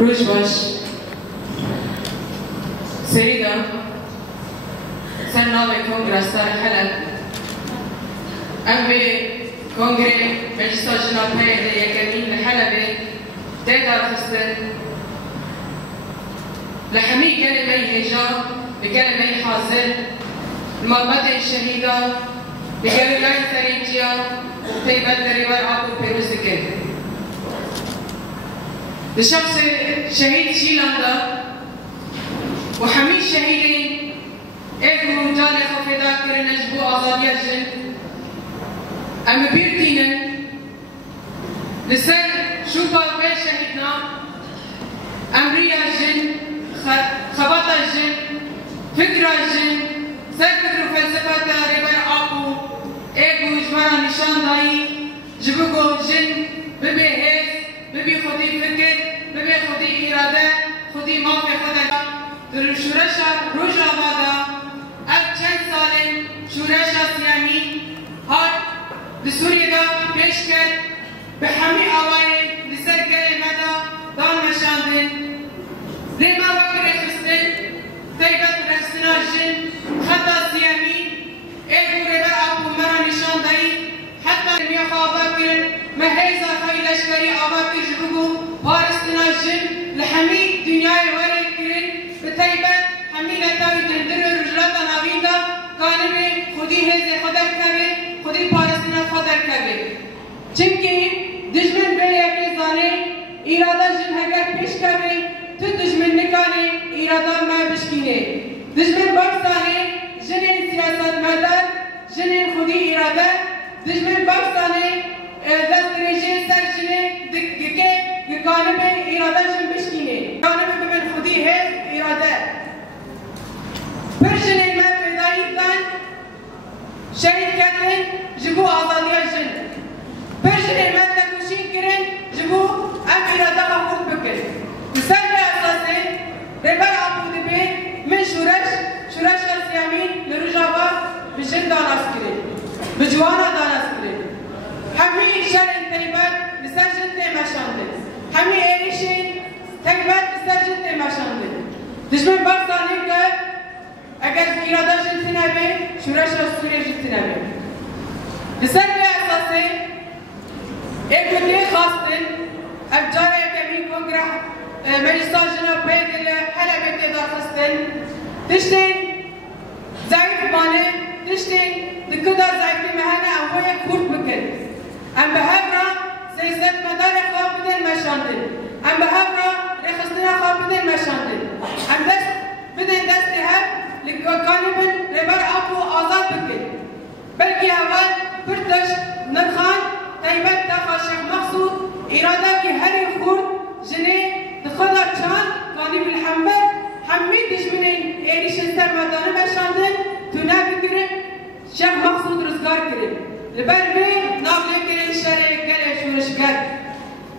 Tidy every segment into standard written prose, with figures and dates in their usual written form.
روش باش سيدة سنة بكونغرس سار حلب أمبي كونغري مجلس جنابه يكمين لحلبة تقدر خستن لحمي كلمة هجا بكلمة حاضر المرمدة الشهيدة بكلمة ثريجية تيبت لريوار عبو بيروزكي لشخص شهيد شيلاندا وحميد شهيدين ايكو جالي خفيدا كرن اجبو آزادية جن ام بيرتينن لسر شوفا وين شهيدنا امريا جن خبطة جن فكرة جن سر فكر فلسفة ريبر عبو ايكو اجبارا نشان داي جبوكو جن ببي هيز ببي خودي فكر ببي خودي إرادة خودي ما في خدا در شورشا روجا بادا اب چند سالن شورشا سیامی هات لسوریه دا پیش کرد به همی آوائن لسر کلمه دا دان مشاندن لیما وقت رخستن تیبت رخستنا جن خطا سیامی ایگو ریبر آبو مرا نشان دایی حتی نمی خوابا کرن مهیزا خیلی لشکری آبا تجربو پارستنا جن لحمی دنیای ورد کرن بتیبت همی نتاوی دندر رجلات ناوین دا کانمه خودی هز خدر کبه خودی پارستنا خدر کبه چونکه دشمن به یکی زانه ایرادا جن هگر پیش کبه تو دشمن نکانه ایرادا ما بشکینه دشمن باکسانه جنین سیاست مدد جنین خودی ایراده دشمن باکسانه دست رژه سر جنین دکه کانمه ایرادا جن بشکینه کانمه بمن خودی هز ایراده برجنین ما فدایی کن شهید کردن جبو آزادی جن برجنین ما تکوشین کرن جبو ام ایراده خود بکن بسر به اساسه ربر آبو دبی من شورش سیامین لرجابا بجن دانست کرن بجوانا دانست کرن همی شرین تیبت بسر جن تیمشانده همی ایریشین تیبت بسر جن تیمشانده دشمن باکسانی که اگر ایرادا جن تنبه شورش سوریه جن تنبه بسر به اساسه ایکوتی خواستن ابجار یکمی کنگره مجلسا جناب بیدل حلبه تدار خستن تشتین ضعیف بانه تشتین دکدار ضعیفی مهنه اموی کورت بکن ام به هفرا سیست مدار خواب بدن مشاندن ام به هفرا رخستنا خواب بدن مشاندن ام دست بدن دست هف لکانی بن ربر آبو آزاد بکن بلکی اول پرتش نرخان تیبت داخل شیخ مقصود ایرادا کی هری خورد جنه دخلا چان کانی بالحمبر همی دشمنین ایریشن سر مدانه مشاندن تو نبگیرن شیخ مقصود رزگار کرن لبر بی نابله کرن شرع گل شورشگر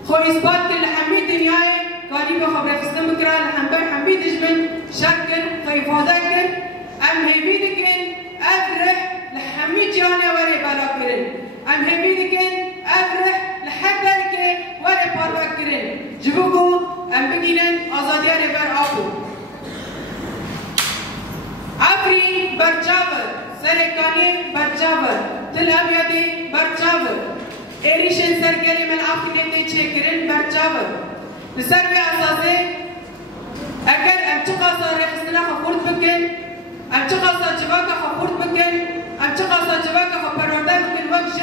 خو اثبات کن لحمی دنیای کانی به خبر خستم بکران لحمبر همی دشمن شک کن خیفاده کن ام همی دکن افرح لحمی جانه وره بالا کرن ام همی دکن افرح لحدر که وره پاروا کرن جبوگو ام بگینن آزادیان بر آبو عفری برچاور سرکانی برچاور تل امیادی برچاور ایریشن سرگلی من آخینه چکرن برچاور لسر به اساسه اگر ام چقاسا رخصنا خورد بکن ام چقاسا جواکا خورد بکن ام چقاسا جواکا پرونده بکن وقت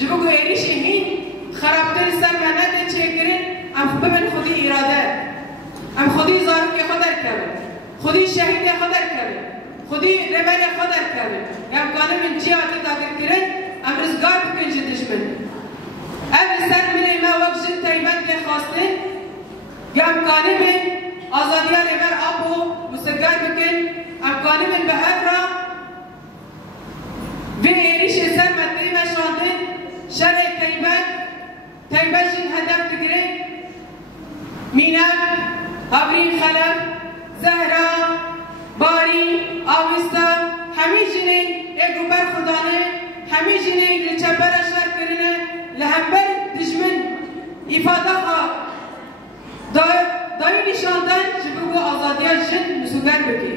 جبوگو ایریشن هین خرابتر سر منده چکرن ام بمن خودی ایراده ام خودی زارکی خودر کرد خودی شهید خودر کرد خودی ربر خودر کرد ام کانه من چی آتی داگر کرد ام رزگار بکن جد دشمن ام سر من ما وقت جد تیبت که خواستن ام کانه من آزادیا ربر آبو مسگار بکن ام کانه من به هفرا به ایریش سر مدی مشاندن شرع تیبت جن هدف بگیره مینک هبرین خلف زهرا باری آویستا همی جنین ایگو بر خدانه همی جنین لچبر اشار کرنه لهمبر دشمن ifade ha سنان بکن